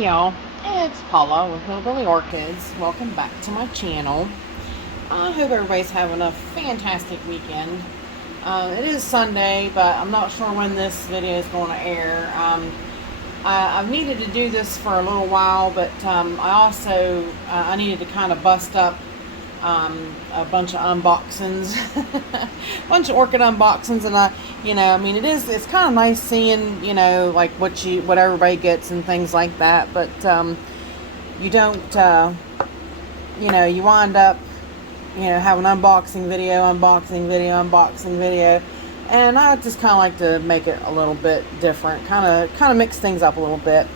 Y'all, it's Paula with Hillbilly Orchids. Welcome back to my channel. I hope everybody's having a fantastic weekend. It is Sunday, but I'm not sure when this video is going to air. I've needed to do this for a little while, but I also I needed to kind of bust up a bunch of unboxings, a bunch of orchid unboxings, and it's kind of nice seeing, like what everybody gets and things like that, but you don't, you wind up, having unboxing video, and I just kind of like to make it a little bit different, kind of mix things up a little bit.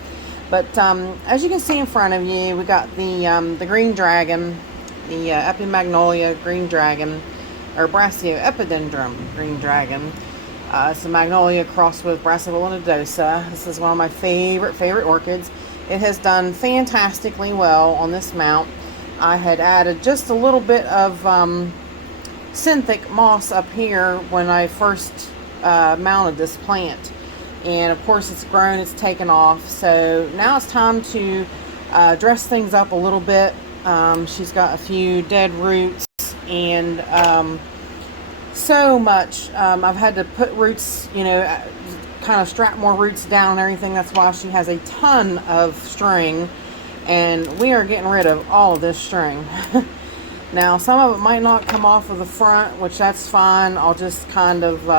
But as you can see in front of you, we got the green dragon, the Epimagnolia green dragon, or Brachyepidendrum green dragon. It's a magnolia crossed with Brassavola nodosa. This is one of my favorite orchids. It has done fantastically well on this mount. I had added just a little bit of Synthic moss up here when I first mounted this plant, and of course it's grown, it's taken off. So now it's time to dress things up a little bit. She's got a few dead roots and so much. I've had to put roots, kind of strap more roots down and everything. That's why she has a ton of string, and we are getting rid of all of this string. Now, some of it might not come off of the front, which that's fine. I'll just kind of,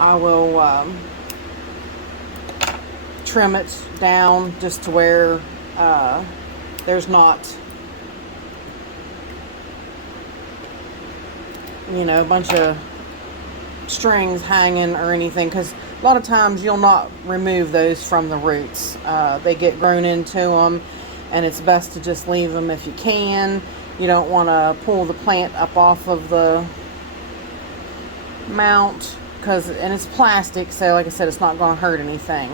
I will trim it down just to where there's not, a bunch of strings hanging or anything, because a lot of times you'll not remove those from the roots. They get grown into them, and it's best to just leave them if you can. You don't want to pull the plant up off of the mount, and it's plastic, so like I said, it's not going to hurt anything.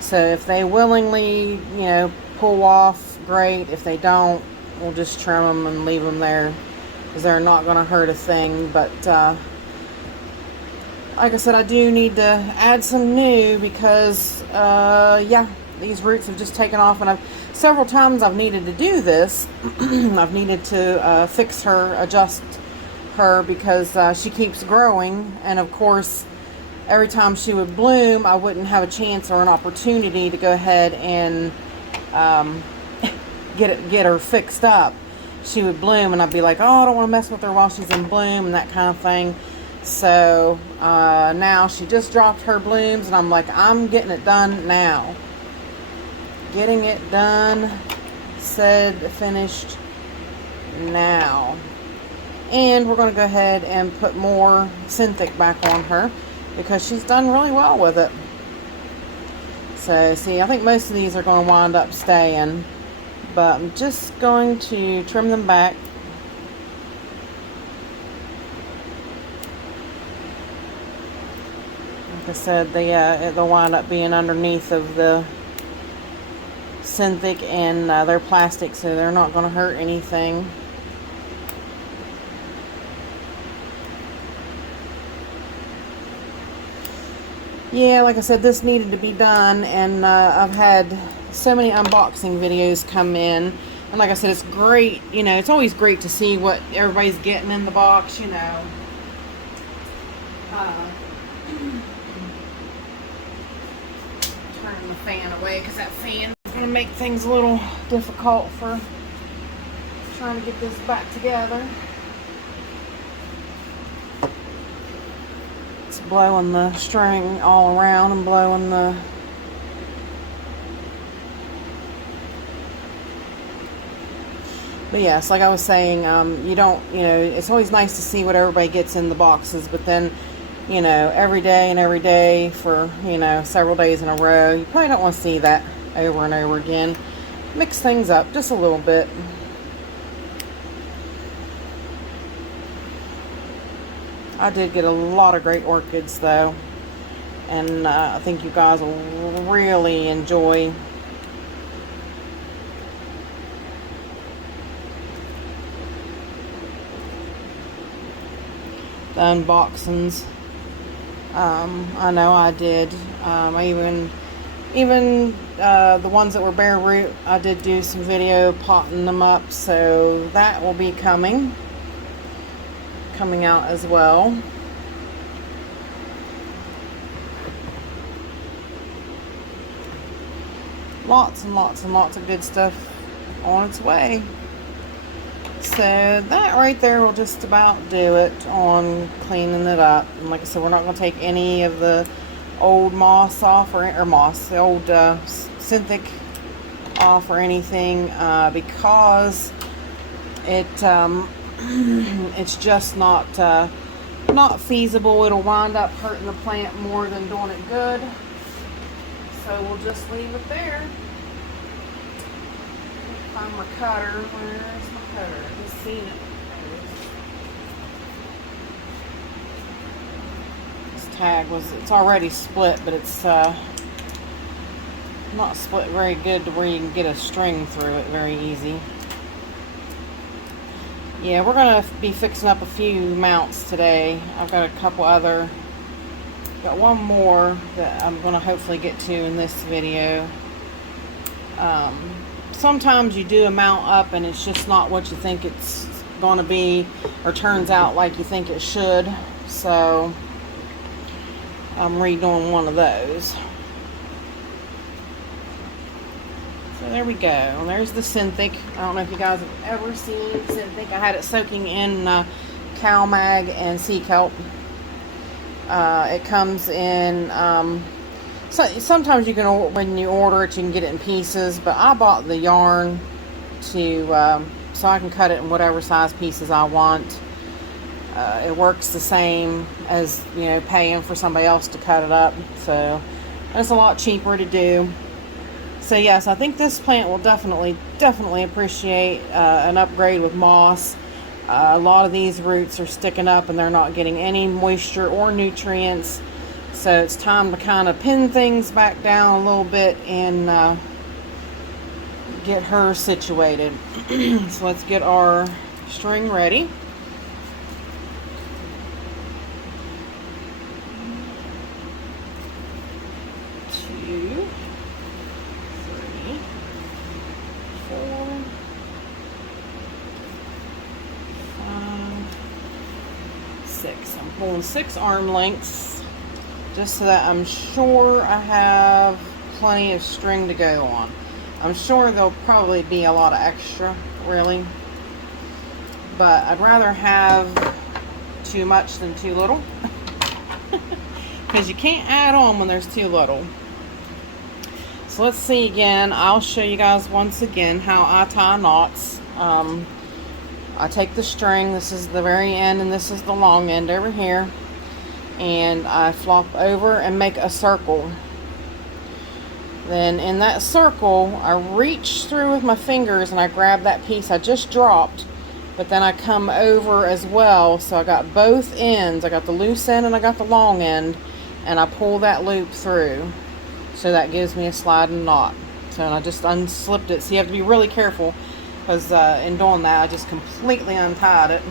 So if they willingly, pull off, great. If they don't, we'll just trim them and leave them there, because they're not going to hurt a thing. But like I said, I do need to add some new, because these roots have just taken off, and several times I've needed to do this. I've needed to fix her, adjust her, because she keeps growing, and of course every time she would bloom, I wouldn't have a chance or an opportunity to go ahead and get her fixed up. She would bloom, and I'd be like, oh, I don't want to mess with her while she's in bloom, and that kind of thing. So now she just dropped her blooms, and I'm like, I'm getting it done now. Getting it done, said, finished now. And we're going to go ahead and put more Synthic back on her, because she's done really well with it. So see, I think most of these are going to wind up staying, but I'm just going to trim them back. Like I said, they'll wind up being underneath of the Synthic, and they're plastic, so they're not going to hurt anything. Yeah, like I said, this needed to be done, and I've had so many unboxing videos come in, and like I said, it's great, it's always great to see what everybody's getting in the box, Turn the fan away, because that fan is going to make things a little difficult for trying to get this back together. Blowing the string all around and blowing the but yes, like I was saying, it's always nice to see what everybody gets in the boxes, but then every day for several days in a row, you probably don't want to see that over and over again. Mix things up just a little bit. I did get a lot of great orchids though, and I think you guys will really enjoy the unboxings. I know I did. I even Even the ones that were bare root, I did do some video potting them up, so that will be coming out as well. Lots and lots and lots of good stuff on its way. So that right there will just about do it on cleaning it up. And like I said, we're not going to take any of the old moss off, the old Synthic off or anything, because it's just not feasible. It'll wind up hurting the plant more than doing it good. So we'll just leave it there. Find my cutter. Where's my cutter? I just seen it. This tag it's already split, but it's not split very good to where you can get a string through it very easy. Yeah, we're going to be fixing up a few mounts today. I've got a couple other. Got one more that I'm going to hopefully get to in this video. Sometimes you do a mount up and it's just not what you think it's going to be, or turns out like you think it should. So I'm redoing one of those. So there we go. And there's the Synthic. I don't know if you guys have ever seen Synthic. I had it soaking in cow mag and sea kelp. It comes in, so sometimes you can, when you order it, you can get it in pieces, but I bought the yarn to, so I can cut it in whatever size pieces I want. It works the same as, paying for somebody else to cut it up, so it's a lot cheaper to do. So yes, I think this plant will definitely appreciate an upgrade with moss. A lot of these roots are sticking up and they're not getting any moisture or nutrients. So it's time to kind of pin things back down a little bit and get her situated. So let's get our string ready. 2, 3, 4, 5, 6. I'm pulling 6 arm lengths just so that I'm sure I have plenty of string to go on. I'm sure there'll probably be a lot of extra, really, but I'd rather have too much than too little, because you can't add on when there's too little. So let's see again. I'll show you guys once again how I tie knots. I take the string, this is the very end and this is the long end over here, and I flop over and make a circle. Then in that circle I reach through with my fingers and I grab that piece I just dropped, but then I come over as well, so I got both ends. I got the loose end and I got the long end, and I pull that loop through, so that gives me a sliding knot. So I just unslipped it, so you have to be really careful, because in doing that I just completely untied it.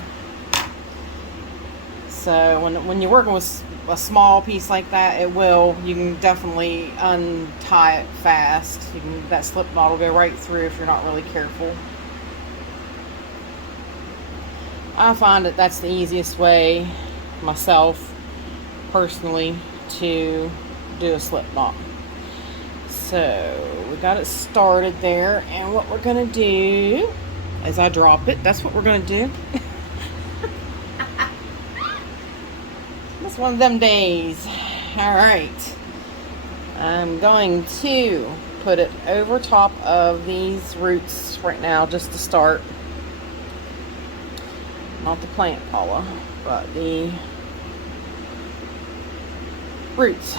So when you're working with a small piece like that, you can definitely untie it fast. That slip knot will go right through if you're not really careful. I find that that's the easiest way, myself, personally, to do a slip knot. So we got it started there, and what we're going to do is I drop it. That's what we're going to do. It's one of them days. Alright, I'm going to put it over top of these roots right now, just to start. Not the plant Paula, but the roots.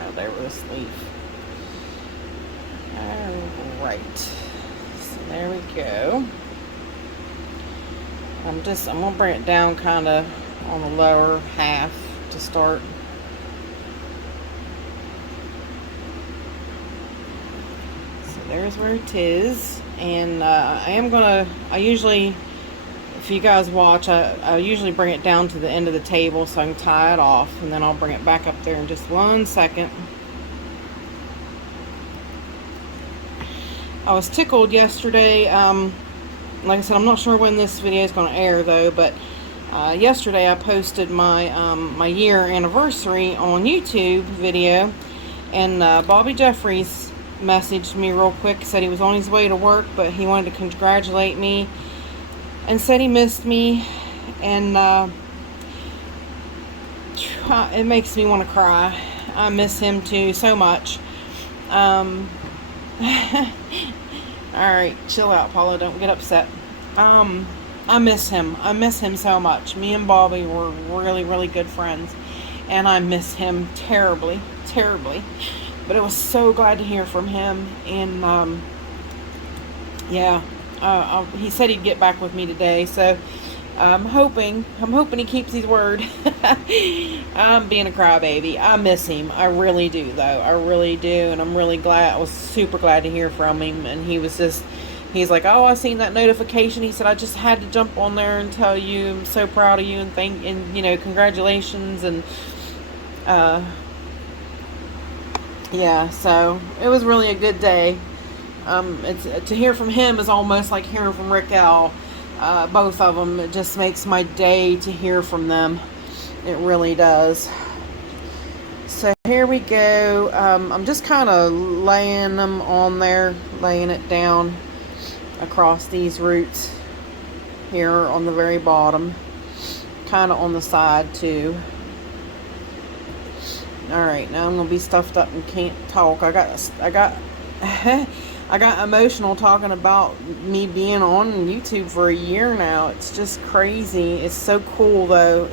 Oh, there was this leaf. Alright, so there we go. I'm going to bring it down kind of on the lower half to start. So there's where it is, and I usually, if you guys watch, I usually bring it down to the end of the table so I can tie it off, and then I'll bring it back up there in just 1 second. I was tickled yesterday. Like I said, I'm not sure when this video is going to air though, but yesterday I posted my my year anniversary on YouTube video, and Bobby Jeffries messaged me real quick, said he was on his way to work, but he wanted to congratulate me and said he missed me, and it makes me want to cry. I miss him too so much. Alright, chill out, Paula, don't get upset. I miss him. I miss him so much. Me and Bobby were really, really good friends, and I miss him terribly, terribly. But I was so glad to hear from him, and yeah, he said he'd get back with me today, so I'm hoping he keeps his word. I'm being a crybaby. I miss him. I really do, though. I really do, and I'm really glad. I was super glad to hear from him, and he's like, oh, I seen that notification. He said, I just had to jump on there and tell you I'm so proud of you, and you know, congratulations, and yeah, so it was really a good day. To hear from him is almost like hearing from Rick L. Both of them. It just makes my day to hear from them. It really does. So here we go. I'm just kind of laying them on there, laying it down across these roots here on the very bottom, kind of on the side too. Alright, now I'm gonna be stuffed up and can't talk. I got I got emotional talking about me being on YouTube for a year now. It's just crazy. It's so cool though.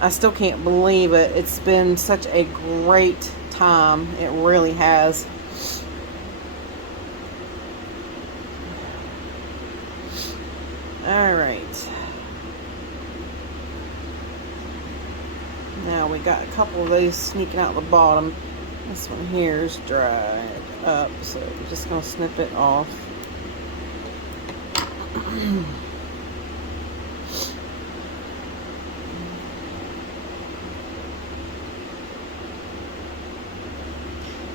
I still can't believe it. It's been such a great time. It really has. Alright. Now we got a couple of those sneaking out the bottom. This one here is dried up, so we're just going to snip it off.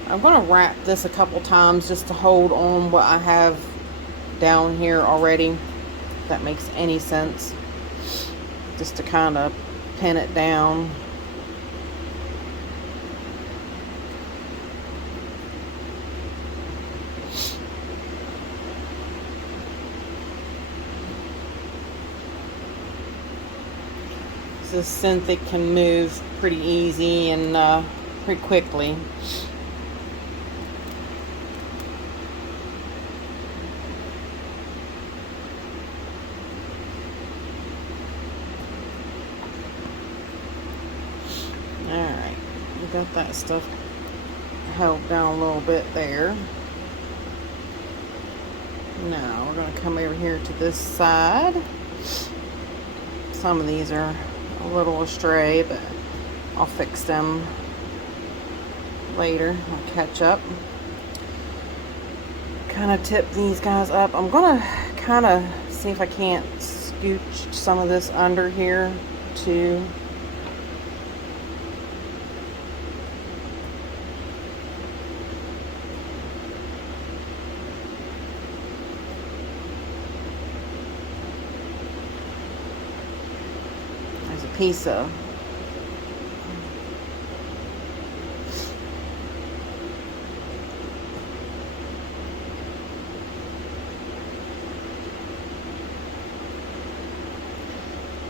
I'm going to wrap this a couple times just to hold on what I have down here already, if that makes any sense. Just to kind of pin it down. This Synthic can move pretty easy and pretty quickly. Alright, we got that stuff held down a little bit there. Now we're going to come over here to this side. Some of these are a little astray, but I'll fix them later. I'll catch up. Kind of tip these guys up. I'm gonna kind of see if I can't scooch some of this under here too. Piece of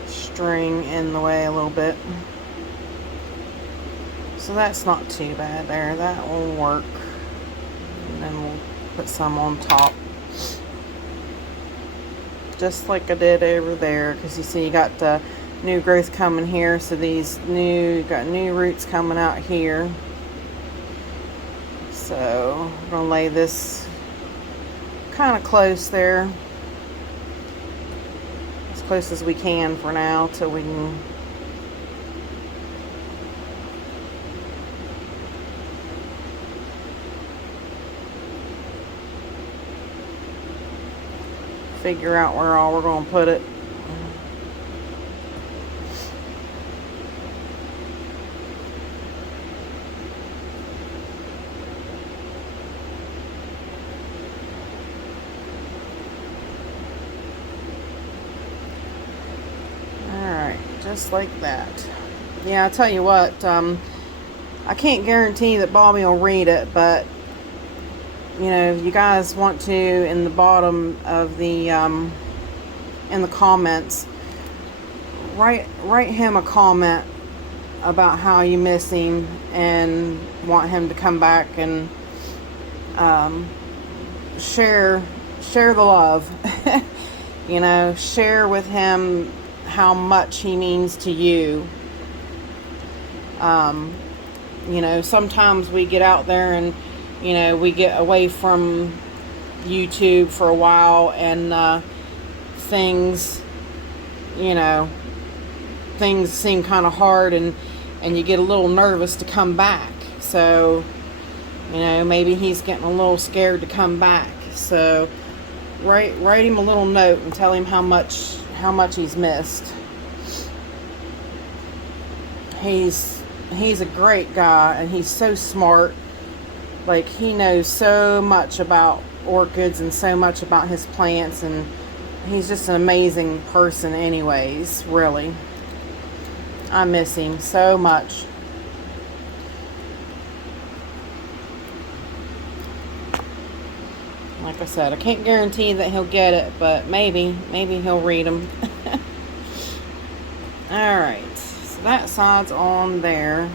string in the way a little bit, so that's not too bad there. That will work, and then we'll put some on top just like I did over there, because you see you got the new growth coming here, so these got new roots coming out here. So I'm gonna lay this kind of close there, as close as we can for now, till we can figure out where all we're gonna put it. Just like that. Yeah, I tell you what, I can't guarantee that Bobby will read it, but you know, if you guys want to, in the bottom of the in the comments, write him a comment about how you miss him and want him to come back and share the love. You know, share with him how much he means to you. You know, sometimes we get out there and, you know, we get away from YouTube for a while, and things, you know, things seem kind of hard, and you get a little nervous to come back. So, you know, maybe he's getting a little scared to come back. So write him a little note and tell him how much he's missed. He's a great guy, and he's so smart. Like, he knows so much about orchids and so much about his plants, and he's just an amazing person anyways, really. I miss him so much. Like I said, I can't guarantee that he'll get it, but maybe he'll read them. Alright, so that side's on there.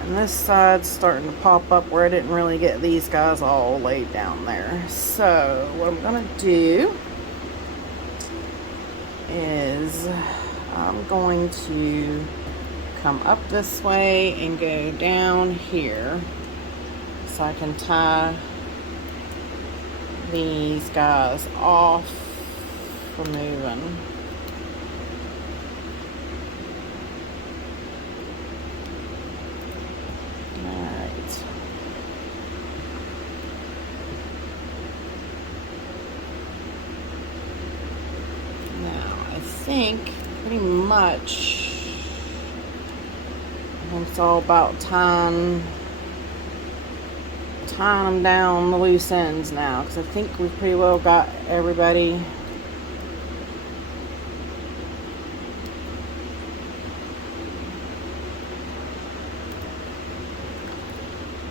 And this side's starting to pop up where I didn't really get these guys all laid down there. So, what I'm going to do is I'm going to come up this way and go down here so I can tie these guys off for moving. Alright. Now, I think pretty much it's all about tying them down the loose ends now, because I think we've pretty well got everybody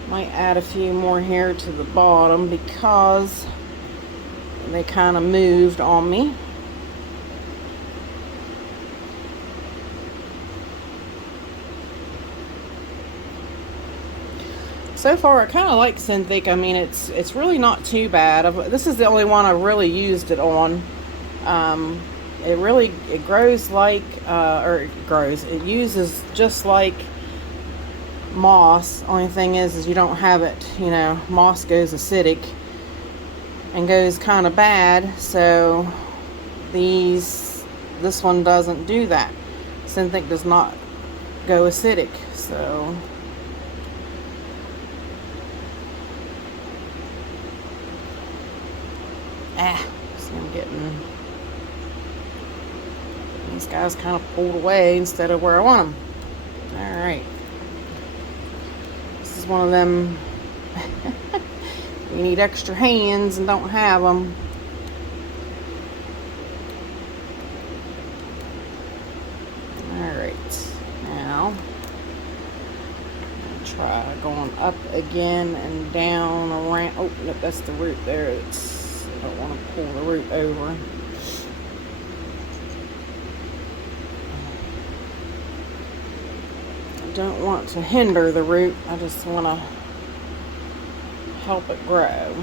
might add a few more here to the bottom because they kind of moved on me. So far, I kind of like Synthic. I mean, it's really not too bad. This is the only one I really used it on. It grows like, it uses just like moss. Only thing is you don't have it, you know, moss goes acidic and goes kind of bad. So this one doesn't do that. Synthic does not go acidic, so. See, I'm getting these guys kind of pulled away instead of where I want them. Alright. This is one of them you need extra hands and don't have them. Alright. Now, I'm gonna try going up again and down around. Oh, look, that's the root there. I don't want to pull the root over. I don't want to hinder the root. I just want to help it grow.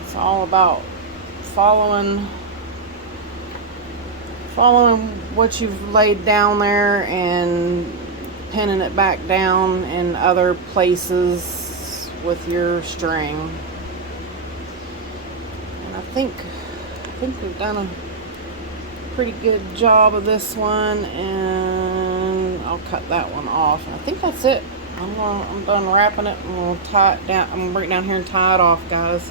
It's all about following following what you've laid down there and pinning it back down in other places with your string. And I think we've done a pretty good job of this one, and I'll cut that one off. And I think that's it. I'm done wrapping it. I'm gonna tie it down. I'm gonna bring it down here and tie it off, guys.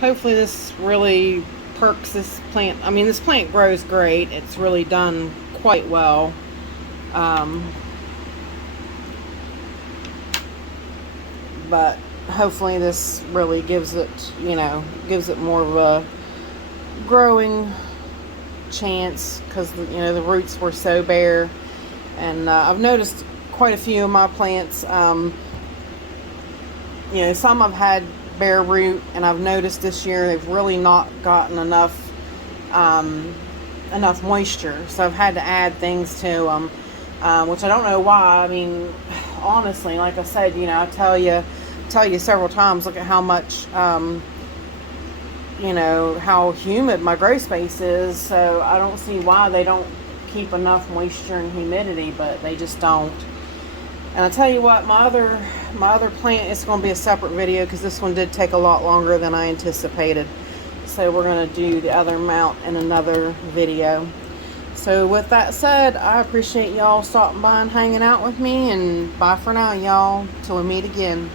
Hopefully this really perks this plant. I mean, this plant grows great. It's really done quite well. But hopefully this really gives it, gives it more of a growing chance, because the roots were so bare. And I've noticed quite a few of my plants, some I've had bare root, and I've noticed this year they've really not gotten enough moisture, so I've had to add things to them, which I don't know why. I mean, honestly, like I said, I tell you several times, look at how much how humid my grow space is, so I don't see why they don't keep enough moisture and humidity, but they just don't. And I tell you what, my other plant is going to be a separate video, because this one did take a lot longer than I anticipated. So we're going to do the other mount in another video. So with that said, I appreciate y'all stopping by and hanging out with me, and bye for now, y'all, till we meet again.